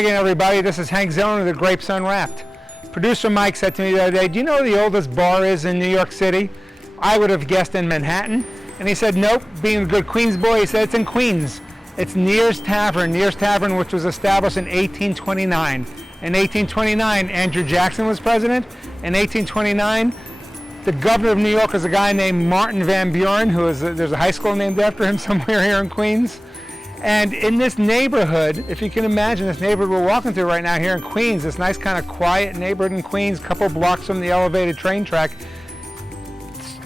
again, everybody. This is Hank Zona of the Grapes Unwrapped. Producer Mike said to me the other day, do you know where the oldest bar is in New York City? I would have guessed in Manhattan. And he said, nope. Being a good Queens boy, he said it's in Queens. It's Neir's Tavern. Neir's Tavern, which was established in 1829. In 1829, Andrew Jackson was president. In 1829, the governor of New York was a guy named Martin Van Buren, there's a high school named after him somewhere here in Queens. And in this neighborhood, if you can imagine this neighborhood we're walking through right now here in Queens, this nice kind of quiet neighborhood in Queens, a couple blocks from the elevated train track,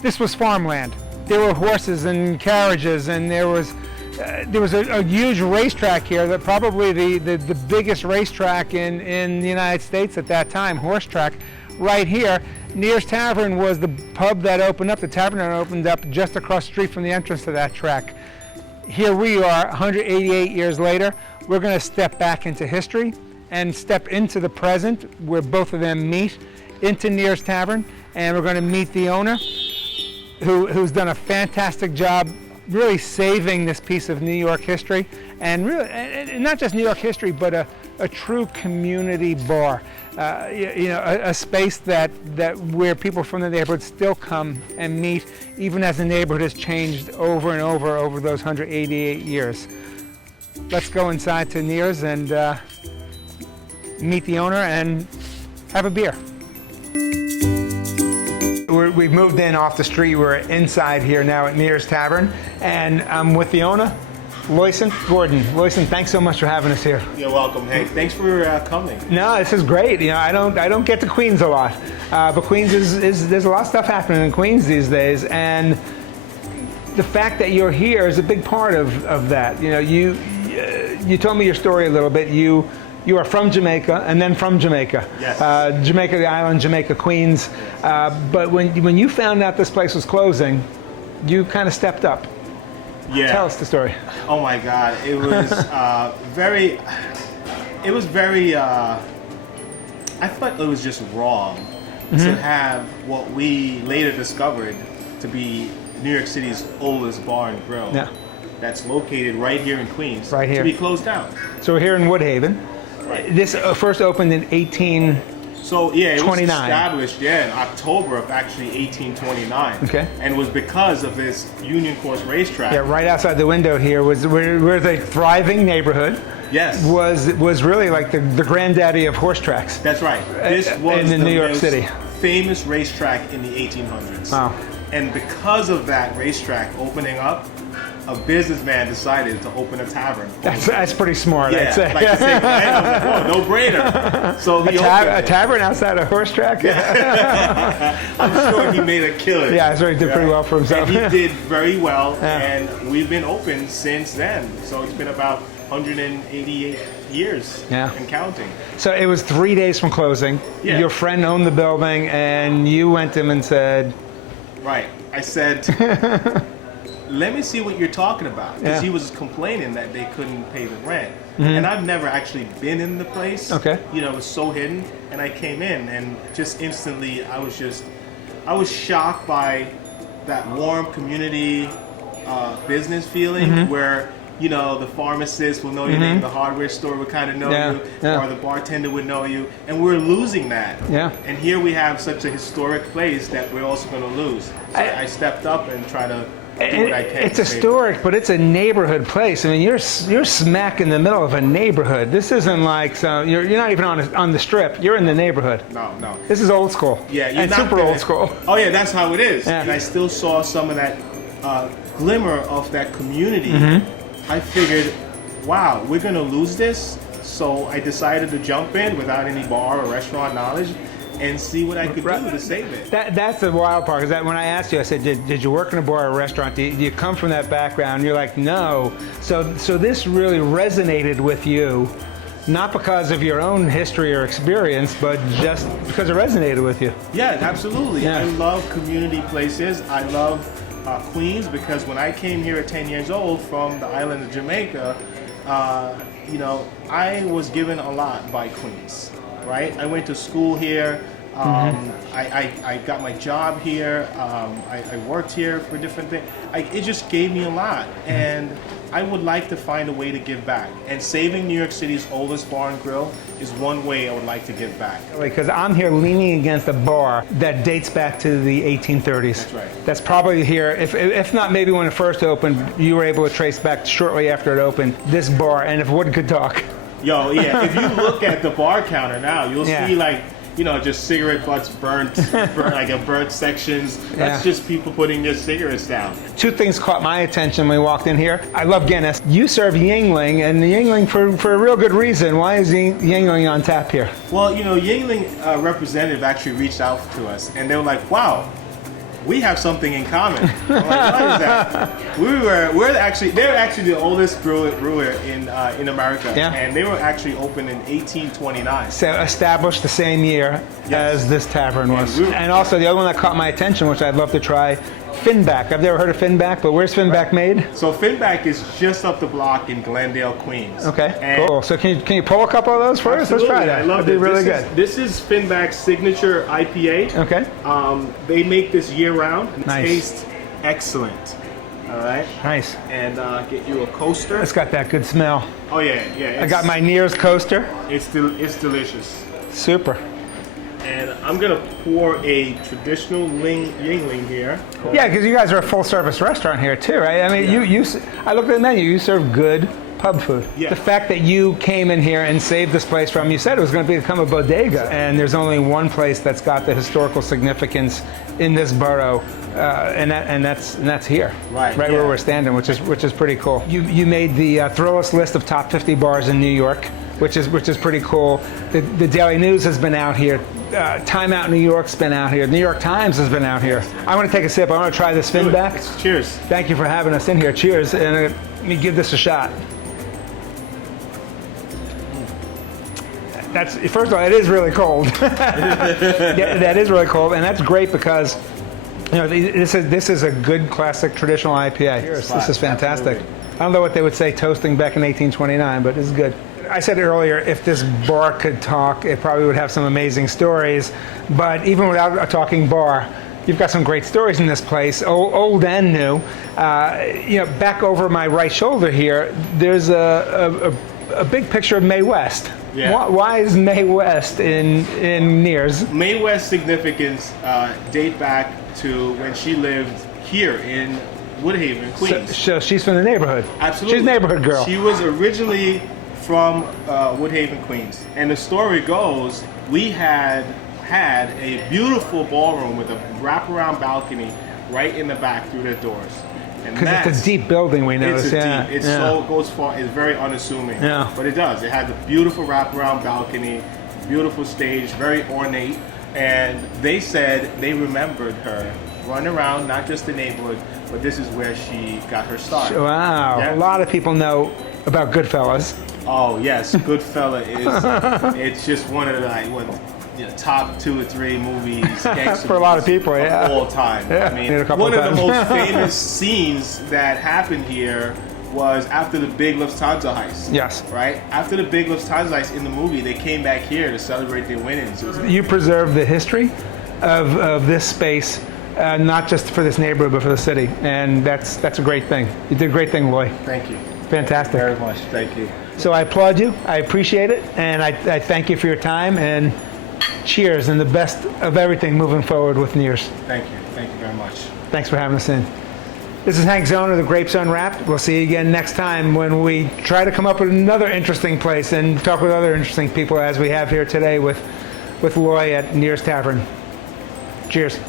this was farmland. There were horses and carriages, and there was a huge racetrack here, that probably the biggest racetrack in the United States at that time, horse track, right here. Neir's Tavern was the pub that opened up, the tavern that opened up just across the street from the entrance to that track. Here we are, 188 years later. We're going to step back into history and step into the present, where both of them meet, into Neir's Tavern, and we're going to meet the owner, who's done a fantastic job really saving this piece of New York history, and really, and not just New York history, but a true community bar. A space that where people from the neighborhood still come and meet, even as the neighborhood has changed over and over those 188 years. Let's go inside to Neirs and meet the owner and have a beer. We've moved in off the street. We're inside here now at Neir's Tavern, and I'm with the owner, Loycent Gordon. Loycent, thanks so much for having us here. You're welcome, Hank. Thanks for coming. No, this is great. I don't get to Queens a lot, but Queens there's a lot of stuff happening in Queens these days, and the fact that you're here is a big part of that. You told me your story a little bit. You are from Jamaica, and then from Jamaica. Yes. Jamaica, the island, Jamaica, Queens. But when you found out this place was closing, you kind of stepped up. Yeah. Tell us the story. Oh my God, it was very. I thought it was just wrong to have what we later discovered to be New York City's oldest bar and grill. Yeah. That's located right here in Queens. Right here. To be closed down. So we're here in Woodhaven. Right. This first opened in 1829. So yeah, it was established in October of actually 1829. Okay. And it was because of this Union Course racetrack. Yeah, right outside the window here was where the thriving neighborhood. Yes. Was really like the granddaddy of horse tracks. That's right. This was in New York City. Famous racetrack in the 1800s. Wow. And because of that racetrack opening up, a businessman decided to open a tavern. That's pretty smart, yeah, I'd say. like to say, right? I was like, whoa, no brainer. So he a tavern outside a horse track? I'm sure he made a killing. Yeah, so he did pretty well for himself. And he did very well, and we've been open since then. So it's been about 188 years and counting. So it was 3 days from closing. Yeah. Your friend owned the building, and you went to him and said... Right. I said... let me see what you're talking about, because he was complaining that they couldn't pay the rent. And I've never actually been in the place. Okay. It was so hidden, and I came in, and just instantly I was shocked by that warm community business feeling where the pharmacist will know your name, the hardware store would kind of know you, or the bartender would know you, and we're losing that. Yeah. And here we have such a historic place that we're also going to lose. So I stepped up and tried to do what I can. It's historic, but it's a neighborhood place. I mean, you're smack in the middle of a neighborhood. This isn't like you're not even on the strip. You're in the neighborhood. No. This is old school. Yeah, and super old school. Oh yeah, that's how it is. Yeah. And I still saw some of that glimmer of that community. I figured, wow, we're gonna lose this. So I decided to jump in without any bar or restaurant knowledge and see what I could do to save it. That's the wild part, is that when I asked you, I said, did you work in a bar or a restaurant? Do you come from that background? You're like, no. So this really resonated with you, not because of your own history or experience, but just because it resonated with you. Yeah, absolutely. Yeah. I love community places. I love Queens, because when I came here at 10 years old from the island of Jamaica, I was given a lot by Queens. Right? I went to school here. I got my job here. I worked here for different things. It just gave me a lot, and I would like to find a way to give back. And saving New York City's oldest bar and grill is one way I would like to give back. Because I'm here leaning against a bar that dates back to the 1830s. That's right. That's probably here, if not maybe when it first opened, you were able to trace back shortly after it opened, this bar, and if wood could talk. Yo, yeah, if you look at the bar counter now, you'll see like, just cigarette butts burnt sections. That's just people putting their cigarettes down. Two things caught my attention when we walked in here. I love Guinness. You serve Yingling, and the Yingling for a real good reason. Why is Yingling on tap here? Well, Yingling representative actually reached out to us, and they were like, wow, we have something in common. I'm like, what is that? They're actually the oldest brewer in America, and they were actually opened in 1829. So established the same year as this tavern was. And also the other one that caught my attention, which I'd love to try, Finback. I've never heard of Finback, but where's Finback made? So Finback is just up the block in Glendale, Queens. Okay, and cool. So can you pull a couple of those for us? Let's try that. I love it. That'd be really good. This is Finback's signature IPA. Okay. They make this year round. And Nice. It tastes excellent. All right. Nice. And get you a coaster. It's got that good smell. Oh yeah. I got my Neirs coaster. It's delicious. Super. And I'm gonna pour a traditional Yingling here. Yeah, because you guys are a full-service restaurant here too, right? I mean, I looked at the menu. You serve good pub food. Yeah. The fact that you came in here and saved this place from, you said it was going to become a bodega, and there's only one place that's got the historical significance in this borough, and that's here, right where we're standing, which is pretty cool. You made the throw us list of top 50 bars in New York, which is pretty cool. The Daily News has been out here. Time Out New York's been out here. The New York Times has been out here. I want to take a sip. I want to try this Finback. Cheers. Thank you for having us in here. Cheers. And let me give this a shot. First of all, it is really cold. That is really cold, and that's great because this is a good classic traditional IPA. This is fantastic. I don't know what they would say toasting back in 1829, but it's good. I said earlier, if this bar could talk, it probably would have some amazing stories. But even without a talking bar, you've got some great stories in this place, old and new. Back over my right shoulder here, there's a big picture of Mae West. Yeah. Why is Mae West in Neirs? Mae West's significance date back to when she lived here in Woodhaven, Queens. So she's from the neighborhood. Absolutely. She's a neighborhood girl. She was originally from Woodhaven, Queens. And the story goes, we had a beautiful ballroom with a wraparound balcony right in the back through the doors. Because it's a deep building, we noticed. Goes far. It's very unassuming. Yeah. But it does. It has a beautiful wraparound balcony, beautiful stage, very ornate. And they said they remembered her running around, not just the neighborhood, but this is where she got her start. Wow. Yeah. A lot of people know about Goodfellas. Oh yes, Goodfella it's just one of the top 2 or 3 movies for a lot of people, of all time. Yeah. I mean, one of the most famous scenes that happened here was after the big Lufthansa heist. Yes. Right? After the big Lufthansa heist in the movie, they came back here to celebrate their winnings. You preserve the history of this space, not just for this neighborhood, but for the city. And that's a great thing. You did a great thing, Loy. Thank you. Fantastic. Thank you very much. Thank you. So I applaud you. I appreciate it. And I thank you for your time. And cheers, and the best of everything moving forward with Neirs. Thank you. Thank you very much. Thanks for having us in. This is Hank Zona of the Grapes Unwrapped. We'll see you again next time when we try to come up with another interesting place and talk with other interesting people as we have here today with Loy at Neirs Tavern. Cheers.